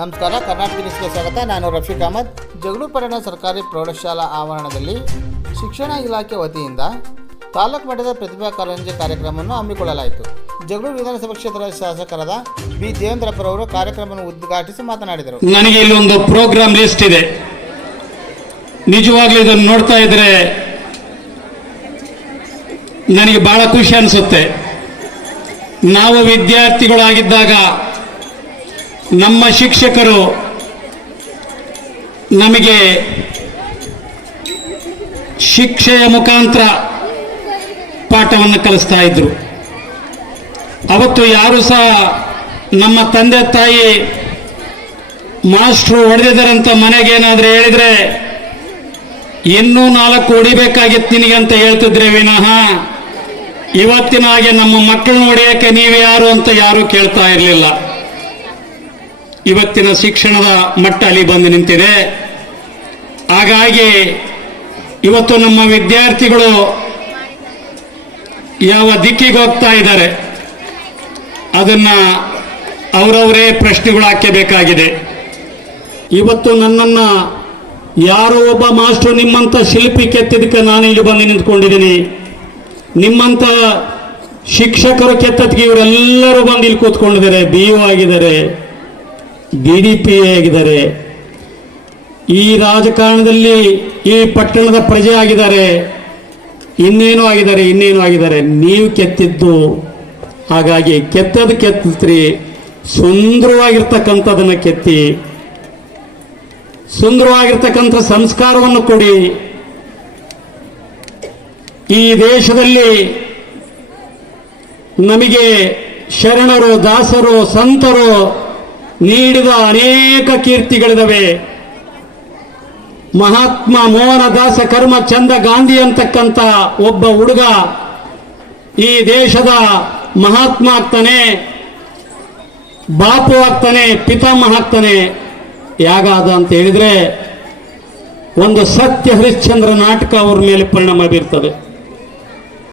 ನಮಸ್ಕಾರ, ಕರ್ನಾಟಕ ನ್ಯೂಸ್ಗೆ ಸ್ವಾಗತ. ನಾನು ರಫೀಕ್ ಅಹಮದ್. ಜಗಳೂರು ಪಟ್ಟಣ ಸರ್ಕಾರಿ ಪ್ರೌಢಶಾಲಾ ಆವರಣದಲ್ಲಿ ಶಿಕ್ಷಣ ಇಲಾಖೆ ವತಿಯಿಂದ ತಾಲೂಕು ಮಟ್ಟದ ಪ್ರತಿಭಾ ಕಾರಂಜಿ ಕಾರ್ಯಕ್ರಮವನ್ನು ಹಮ್ಮಿಕೊಳ್ಳಲಾಯಿತು. ಜಗಳೂರು ವಿಧಾನಸಭಾ ಕ್ಷೇತ್ರದ ಶಾಸಕರಾದ ಬಿ ದೇವೇಂದ್ರಪ್ಪರವರು ಕಾರ್ಯಕ್ರಮವನ್ನು ಉದ್ಘಾಟಿಸಿ ಮಾತನಾಡಿದರು. ನನಗೆ ಇಲ್ಲೊಂದು ಪ್ರೋಗ್ರಾಮ್ ಲಿಸ್ಟ್ ಇದೆ. ನಿಜವಾಗ್ಲೂ ಇದನ್ನು ನೋಡ್ತಾ ಇದ್ರೆ ನನಗೆ ಬಹಳ ಖುಷಿ ಅನಿಸುತ್ತೆ. ನಾವು ವಿದ್ಯಾರ್ಥಿಗಳಾಗಿದ್ದಾಗ ನಮ್ಮ ಶಿಕ್ಷಕರು ನಮಗೆ ಶಿಕ್ಷೆಯ ಮುಖಾಂತರ ಪಾಠವನ್ನು ಕಲಿಸ್ತಾ ಇದ್ರು. ಅವತ್ತು ಯಾರು ಸಹ ನಮ್ಮ ತಂದೆ ತಾಯಿ ಮಾಸ್ಟ್ರು ಹೊಡೆದಿದ್ದಾರಂತ ಮನೆಗೇನಾದರೂ ಹೇಳಿದ್ರೆ ಇನ್ನೂ 4 ಹೊಡಿಬೇಕಾಗಿತ್ತು ನಿನಗೆ ಅಂತ ಹೇಳ್ತಿದ್ರೆ ವಿನಃ ಇವತ್ತಿನ ಹಾಗೆ ನಮ್ಮ ಮಕ್ಕಳನ್ನ ಹೊಡೆಯೋಕ್ಕೆ ನೀವು ಯಾರು ಅಂತ ಯಾರೂ ಕೇಳ್ತಾ ಇರಲಿಲ್ಲ. ಇವತ್ತಿನ ಶಿಕ್ಷಣದ ಮಟ್ಟ ಅಲ್ಲಿ ಬಂದು ನಿಂತಿದೆ. ಹಾಗಾಗಿ ಇವತ್ತು ನಮ್ಮ ವಿದ್ಯಾರ್ಥಿಗಳು ಯಾವ ದಿಕ್ಕಿಗೆ ಹೋಗ್ತಾ ಇದ್ದಾರೆ ಅದನ್ನ ಅವರವರೇ ಪ್ರಶ್ನೆಗಳು ಹಾಕಬೇಕಾಗಿದೆ. ಇವತ್ತು ನನ್ನನ್ನು ಯಾರೋ ಒಬ್ಬ ಮಾಸ್ಟರ್ ನಿಮ್ಮಂಥ ಶಿಲ್ಪಿ ಕೆತ್ತಿದ್ದಕ್ಕೆ ನಾನು ಇಲ್ಲಿ ಬಂದು ನಿಂತ್ಕೊಂಡಿದ್ದೀನಿ. ನಿಮ್ಮಂಥ ಶಿಕ್ಷಕರು ಕೆತ್ತದಕ್ಕೆ ಇವರೆಲ್ಲರೂ ಬಂದು ಇಲ್ಲಿ ಕೂತ್ಕೊಂಡಿದ್ದಾರೆ. BO ಆಗಿದ್ದಾರೆ, BDP ಆಗಿದ್ದಾರೆ, ಈ ರಾಜಕಾರಣದಲ್ಲಿ ಈ ಪಟ್ಟಣದ ಪ್ರಜೆ ಆಗಿದ್ದಾರೆ, ಇನ್ನೇನು ಆಗಿದ್ದಾರೆ. ನೀವು ಕೆತ್ತಿದ್ದು, ಹಾಗಾಗಿ ಕೆತ್ತದು ಕೆತ್ತಿಸ್ರಿ, ಸುಂದರವಾಗಿರ್ತಕ್ಕಂಥದನ್ನು ಕೆತ್ತಿ, ಸುಂದರವಾಗಿರ್ತಕ್ಕಂಥ ಸಂಸ್ಕಾರವನ್ನು ಕೊಡಿ. ಈ ದೇಶದಲ್ಲಿ ನಮಗೆ ಶರಣರು, ದಾಸರು, ಸಂತರು ನೀಡಿದ ಅನೇಕ ಕೀರ್ತಿಗಳಿದಾವೆ. ಮಹಾತ್ಮ ಮೋಹನದಾಸ ಕರ್ಮಚಂದ ಗಾಂಧಿ ಅಂತಕ್ಕಂಥ ಒಬ್ಬ ಹುಡುಗ ಈ ದೇಶದ ಮಹಾತ್ಮ ಆಗ್ತಾನೆ, ಬಾಪು ಆಗ್ತಾನೆ, ಪಿತಾಮಹ ಆಗ್ತಾನೆ. ಯಾಗಾದ ಅಂತ ಹೇಳಿದ್ರೆ ಒಂದು ಸತ್ಯ ಹರಿಶ್ಚಂದ್ರ ನಾಟಕ ಅವ್ರ ಮೇಲೆ ಪರಿಣಾಮ ಬೀರ್ತದೆ.